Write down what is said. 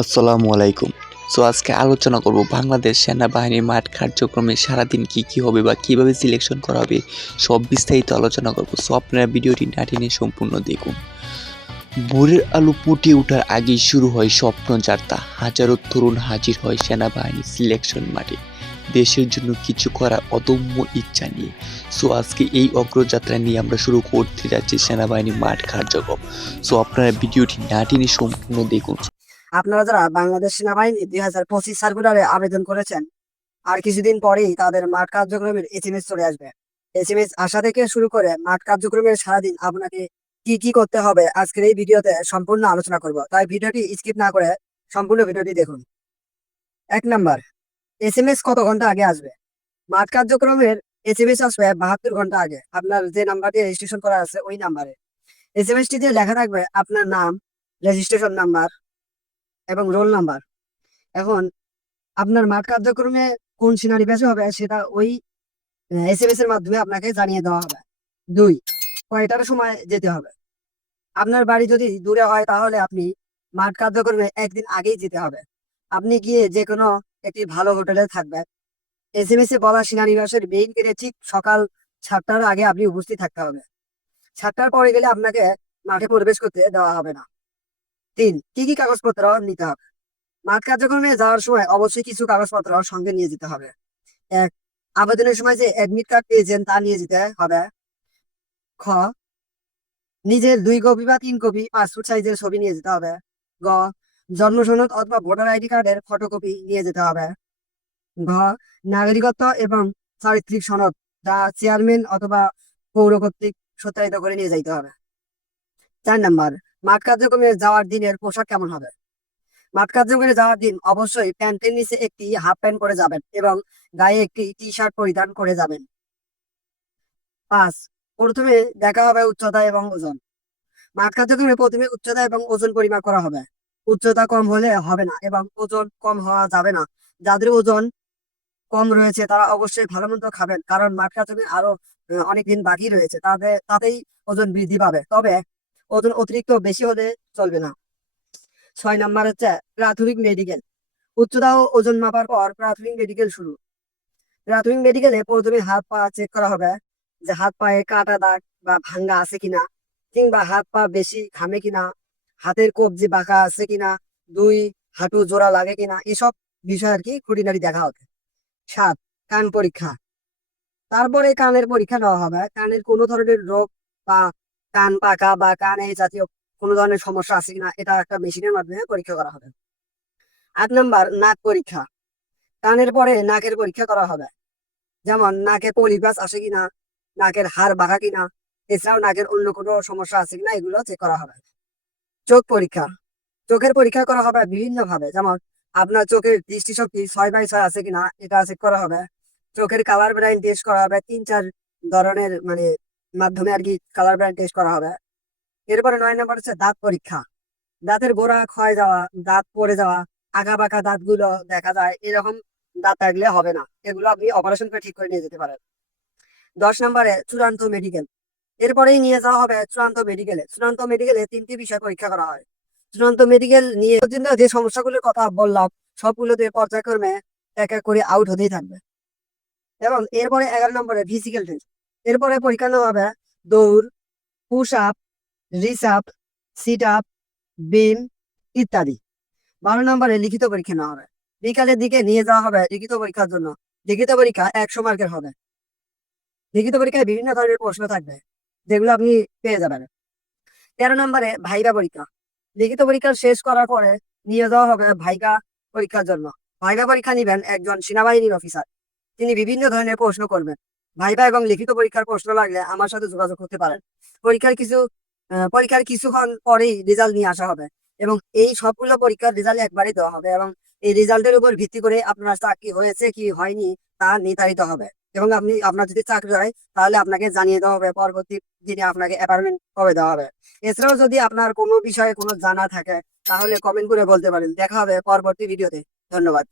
আসসালামু আলাইকুম। সো আজকে আলোচনা করব বাংলাদেশ সেনাবাহিনীর মাঠ কার্যক্রমে সারাদিন কি কি হবে বা কীভাবে সিলেকশন করা হবে, সব বিস্তারিত আলোচনা করব। সো আপনারা ভিডিওটি না টেনে সম্পূর্ণ দেখুন। ভোরের আলো ফুটে ওঠার আগেই শুরু হয় স্বপ্নযাত্রা হাজারো তরুণ হাজির হয় সেনাবাহিনী সিলেকশন মাঠে। দেশের জন্য কিছু করার অদম্য ইচ্ছা নিয়ে। সো আজকে এই অগ্রযাত্রা নিয়ে আমরা শুরু করতে যাচ্ছি সেনাবাহিনী মাঠ কার্যক্রম। সো আপনারা ভিডিওটি না টেনে সম্পূর্ণ দেখুন। আপনারা যারা বাংলাদেশ সেনাবাহিনী দুই হাজার পঁচিশ সার্কুলারে আবেদন করেছেন, আর কিছুদিন পরেই তাদের মাঠ কার্যক্রমের এসএমএস চলে আসবে। এসএমএস আসা থেকে শুরু করে মাঠ কার্যক্রমের সারাদিন আপনাকে কি কি করতে হবে আজকের এই ভিডিওতে সম্পূর্ণ আলোচনা করব। তাই ভিডিওটি স্কিপ না করে সম্পূর্ণ ভিডিওটি দেখুন। এক নাম্বার এসএমএস কত ঘণ্টা আগে আসবে? মাঠ কার্যক্রমের এসএমএস আসবে বাহাত্তর ঘণ্টা আগে। আপনার যে নাম্বারটি রেজিস্ট্রেশন করা আছে ওই নাম্বারে। এসএমএসটিতে লেখা থাকবে আপনার নাম রেজিস্ট্রেশন নাম্বার এবং রোল নাম্বার এখন আপনার মাঠ কার্যক্রমে কোন সিনারি বেশি হবে সেটা ওই এস এম এস এর মাধ্যমে আপনাকে জানিয়ে দেওয়া হবে। দুই, কয়টার সময় যেতে হবে? আপনার বাড়ি যদি দূরে হয় তাহলে আপনি মাঠ কার্যক্রমে একদিন আগেই যেতে হবে। আপনি গিয়ে যে কোনো একটি ভালো হোটেলে থাকবেন। এস এম এস এ বলা সিনারিবাসের মেইন গেটে ঠিক সকাল সাতটার আগে আপনি উপস্থিত থাকতে হবে। সাতটার পরে গেলে আপনাকে মাঠে প্রবেশ করতে দেওয়া হবে না। তিন, কি কি কাগজপত্র নিতে হবে? মাঠ কার্যক্রমে যাওয়ার সময় অবশ্যই কিছু কাগজপত্র সঙ্গে নিয়ে যেতে হবে। এক, আবেদনের সময় যে অ্যাডমিট কার্ড পেয়েছেন তা নিয়ে যেতে হবে। খ, নিজের দুই কপি বা তিন কপি পাসপোর্ট সাইজের ছবি নিয়ে যেতে হবে। গ, জন্ম সনদ অথবা ভোটার আইডি কার্ডের ফটোকপি নিয়ে যেতে হবে। ঘ, নাগরিকত্ব এবং চারিত্রিক সনদ যা চেয়ারম্যান অথবা পৌর কর্তৃক সত্যায়িত করে নিয়ে যাইতে হবে। চার নাম্বার মাঠ কার্যক্রমে যাওয়ার দিনের পোশাক কেমন হবে? মাঠ কার্যক্রমে যাওয়ার দিন অবশ্যই প্যান্টের নিচে একটি হাফ প্যান্ট পরে যাবেন এবং গায়ে একটি টি শার্ট পরিধান করে যাবেন। পাঁচ প্রথমে দেখা হবে উচ্চতা এবং ওজন। মাঠ কার্যক্রমে প্রথমে উচ্চতা এবং ওজন পরিমাপ করা হবে। উচ্চতা কম হলে হবে না এবং ওজন কম হওয়া যাবে না। যাদের ওজন কম রয়েছে তারা অবশ্যই ভালো মন্দ খাবেন কারণ মাঠ কার্যক্রমে আরও আহ, অনেক দিন বাকি রয়েছে। তাদের তাতেই ওজন বৃদ্ধি পাবে। তবে ওজন অতিরিক্ত বেশি হলে চলবে না। ছয় নাম্বার হচ্ছে প্রাথমিক মেডিকেল। উচ্চতা ও ওজন মাপার পর প্রাথমিক মেডিকেল শুরু। প্রাথমিক মেডিকেলে প্রথমে হাত পা চেক করা হবে যে হাত পায়ে কাটা দাগ বা ভাঙ্গা আছে কিনা কিংবা হাত পা বেশি ঘামে কিনা, হাতের কবজি বাঁকা আছে কিনা, দুই হাঁটু জোড়া লাগে কিনা, এসব বিষয় আর কি খুঁটিনাটি দেখা হবে। সাত, কান পরীক্ষা। তারপরে কানের পরীক্ষা নেওয়া হবে। কানের কোনো ধরনের রোগ বা কান পাকা বা কানে জাতীয় কোনো ধরনের সমস্যা আছে কিনা, এটা একটা মেশিনের মাধ্যমে পরীক্ষা করা হবে। আট নাম্বার, নাক পরীক্ষা। কানের পরে নাকের পরীক্ষা করা হবে। যেমন, নাকে পলিপাস আসে কিনা, নাকের হাড় বাঁকা কিনা, এছাড়াও নাকের অন্য কোনো সমস্যা আছে কিনা, এগুলো চেক করা হবে। চোখ পরীক্ষা। চোখের পরীক্ষা করা হবে বিভিন্ন ভাবে যেমন, আপনার চোখের দৃষ্টিশক্তি ছয় বাই ছয় আছে কিনা, এটা চেক করা হবে। চোখের কালার ব্রাইন টেস্ট করা হবে। তিন, চার ধরনের মানে মাধ্যমে আর কি কালার ব্রাইন টেস্ট করা হবে। এরপরে নয় নম্বর হচ্ছে দাঁত পরীক্ষা। দাঁতের গোড়া ক্ষয় যাওয়া, দাঁত পড়ে যাওয়া আঁকা বাঁকা দাঁতগুলো দেখা যায়, এরকম দাঁত থাকলে হবে না। এগুলো আপনি অপারেশন করে ঠিক করে নিয়ে যেতে পারেন। দশ নম্বরে চূড়ান্ত মেডিকেল এরপরেই নিয়ে যাওয়া হবে চূড়ান্ত মেডিকেলে চূড়ান্ত মেডিকেলে তিনটি বিষয় পরীক্ষা করা হয়। চূড়ান্ত মেডিকেল নিয়ে পর্যন্ত যে সমস্যাগুলোর কথা বললাম সবগুলোতে পর্যায়ক্রমে এক এক করে আউট হতেই থাকবে। এবং এরপরে এগারো নম্বরে ফিজিক্যাল টেস্ট এরপরে পরীক্ষা নেওয়া হবে দৌড় পুশ আপ রিস আপ সিট আপ বিম ইত্যাদি। বারো নম্বরে লিখিত পরীক্ষা নেওয়া হবে। বিকালের দিকে নিয়ে যাওয়া হবে লিখিত পরীক্ষার জন্য। লিখিত পরীক্ষা একশো মার্কের হবে। লিখিত পরীক্ষায় বিভিন্ন ধরনের প্রশ্ন থাকবে, যেগুলো আপনি পেয়ে যাবেন। তেরো নম্বরে ভাইবা পরীক্ষা। লিখিত পরীক্ষা শেষ করার পরে নিয়ে যাওয়া হবে ভাইকা পরীক্ষার জন্য। ভাইবা পরীক্ষা নিবেন একজন সেনাবাহিনীর অফিসার তিনি বিভিন্ন ধরনের প্রশ্ন করবেন। ভাইবা এবং লিখিত পরীক্ষার প্রশ্ন লাগলে আমার সাথে যোগাযোগ করতে পারেন। পরীক্ষার কিছু পরীক্ষার কিছুক্ষণ পরেই রেজাল্ট নিয়ে আসা হবে এবং এই সবগুলো পরীক্ষার রেজাল্ট একবারই দেওয়া হবে এবং এই রেজাল্টের উপর ভিত্তি করে আপনার চাকরি হয়েছে কি হয়নি তা নির্ধারিত হবে এবং আপনি, আপনার যদি চাকরি হয় তাহলে আপনাকে জানিয়ে দেওয়া হবে, পরবর্তী দিনে আপনাকে অ্যাপয়েন্টমেন্ট কবে দেওয়া হবে। এছাড়াও যদি আপনার কোনো বিষয়ে কোনো জানা থাকে তাহলে কমেন্ট করে বলতে পারেন। দেখা হবে পরবর্তী ভিডিওতে ধন্যবাদ।